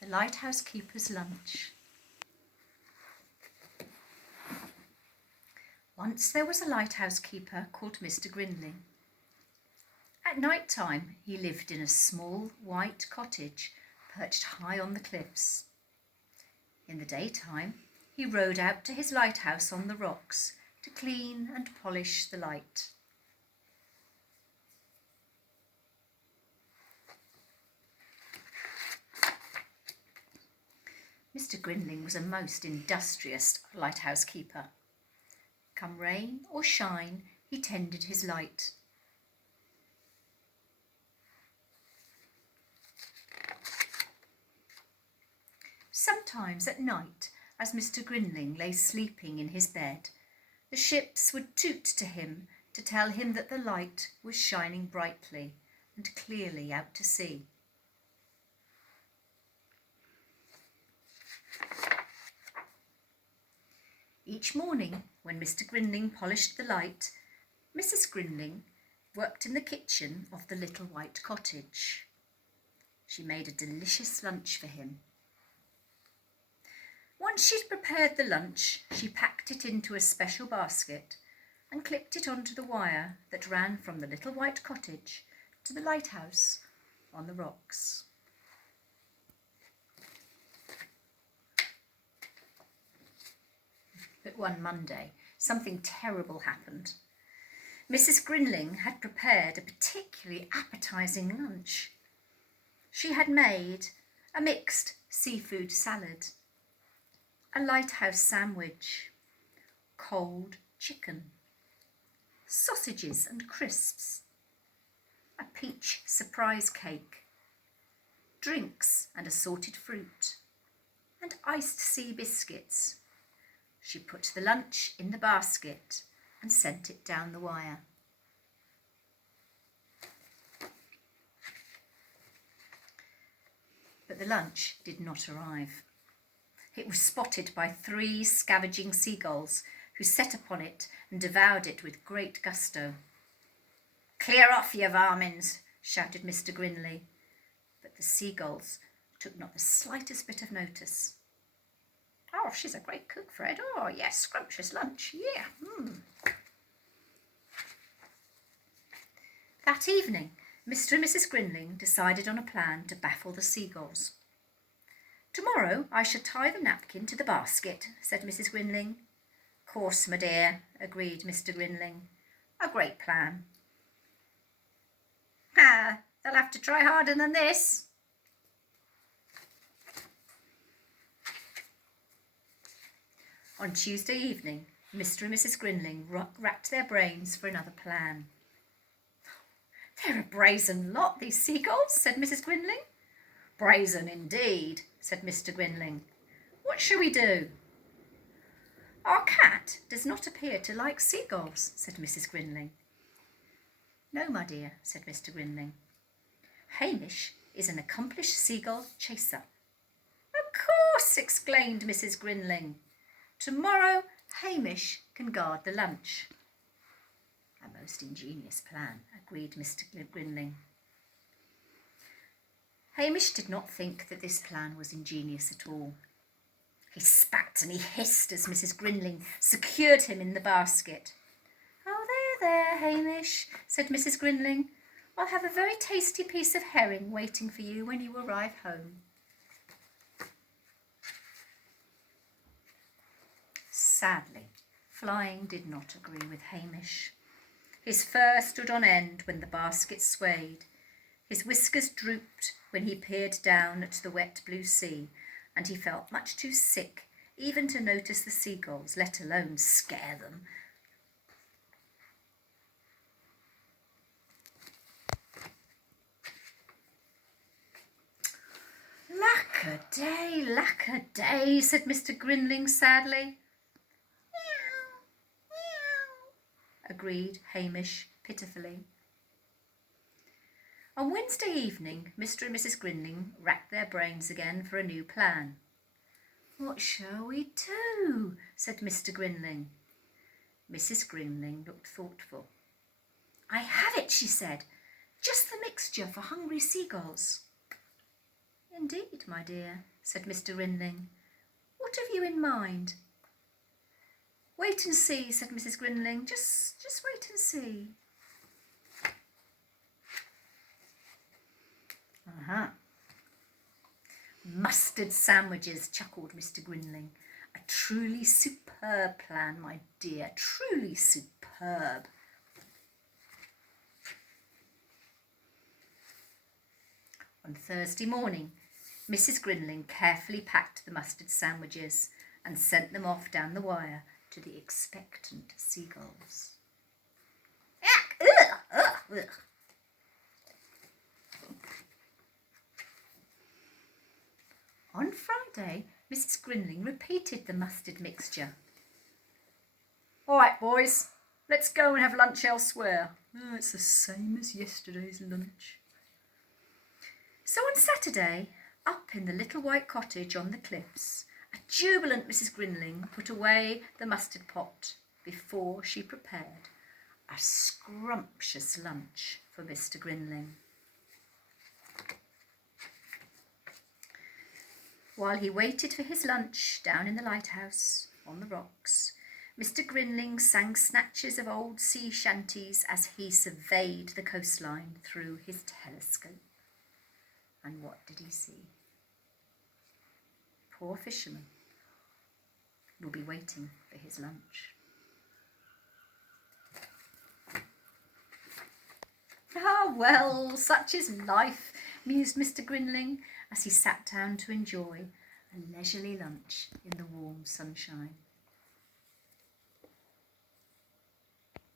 The lighthouse keeper's lunch. Once there was a lighthouse keeper called Mr. Grinling. At night time he lived in a small white cottage perched high on the cliffs. In the daytime he rowed out to his lighthouse on the rocks to clean and polish the light. Mr. Grinling was a most industrious lighthouse keeper. Come rain or shine, he tended his light. Sometimes at night, as Mr. Grinling lay sleeping in his bed, the ships would toot to him to tell him that the light was shining brightly and clearly out to sea. Each morning, when Mr. Grinling polished the light, Mrs. Grinling worked in the kitchen of the little white cottage. She made a delicious lunch for him. Once she'd prepared the lunch, she packed it into a special basket and clipped it onto the wire that ran from the little white cottage to the lighthouse on the rocks. But one Monday, something terrible happened. Mrs. Grinling had prepared a particularly appetising lunch. She had made a mixed seafood salad, a lighthouse sandwich, cold chicken, sausages and crisps, a peach surprise cake, drinks and assorted fruit, and iced sea biscuits. She put the lunch in the basket and sent it down the wire. But the lunch did not arrive. It was spotted by 3 scavenging seagulls who set upon it and devoured it with great gusto. "Clear off, ye varmins," shouted Mr. Grinling, but the seagulls took not the slightest bit of notice. "Oh, she's a great cook, Fred. Oh, yes, scrumptious lunch. Yeah. That evening, Mr. and Mrs. Grinling decided on a plan to baffle the seagulls. "Tomorrow I shall tie the napkin to the basket," said Mrs. Grinling. "Course, my dear," agreed Mr. Grinling. "A great plan." They'll have to try harder than this." On Tuesday evening, Mr. and Mrs. Grinling racked their brains for another plan. "They're a brazen lot, these seagulls," said Mrs. Grinling. "Brazen indeed," said Mr. Grinling. "What shall we do?" "Our cat does not appear to like seagulls," said Mrs. Grinling. "No, my dear," said Mr. Grinling. "Hamish is an accomplished seagull chaser." "Of course," exclaimed Mrs. Grinling. "Tomorrow Hamish can guard the lunch." "A most ingenious plan," agreed Mr. Grinling. Hamish did not think that this plan was ingenious at all. He spat and he hissed as Mrs. Grinling secured him in the basket. "Oh, there, Hamish," said Mrs. Grinling. "I'll have a very tasty piece of herring waiting for you when you arrive home." Sadly, flying did not agree with Hamish. His fur stood on end when the basket swayed. His whiskers drooped when he peered down at the wet blue sea, and he felt much too sick even to notice the seagulls, let alone scare them. Lack a day, said Mr. Grinling sadly. "Meow, meow," agreed Hamish pitifully. On Wednesday evening, Mr. and Mrs. Grinling racked their brains again for a new plan. "What shall we do?" said Mr. Grinling. Mrs. Grinling looked thoughtful. "I have it," she said. "Just the mixture for hungry seagulls." Indeed, my dear, said Mr. Grinling. What have you in mind? Wait and see, said Mrs. Grinling. Just wait and see. Mustard sandwiches, chuckled Mr. Grinling. A truly superb plan, my dear, truly superb. On Thursday morning, Mrs. Grinling carefully packed the mustard sandwiches and sent them off down the wire to the expectant seagulls. On Friday, Mrs. Grinling repeated the mustard mixture. All right, boys, let's go and have lunch elsewhere. Oh, it's the same as yesterday's lunch. So on Saturday, up in the little white cottage on the cliffs, a jubilant Mrs. Grinling put away the mustard pot before she prepared a scrumptious lunch for Mr. Grinling. While he waited for his lunch down in the lighthouse on the rocks, Mr. Grinling sang snatches of old sea shanties as he surveyed the coastline through his telescope. And what did he see? Poor fisherman will be waiting for his lunch. Ah, well, such is life, mused Mr. Grinling as he sat down to enjoy a leisurely lunch in the warm sunshine.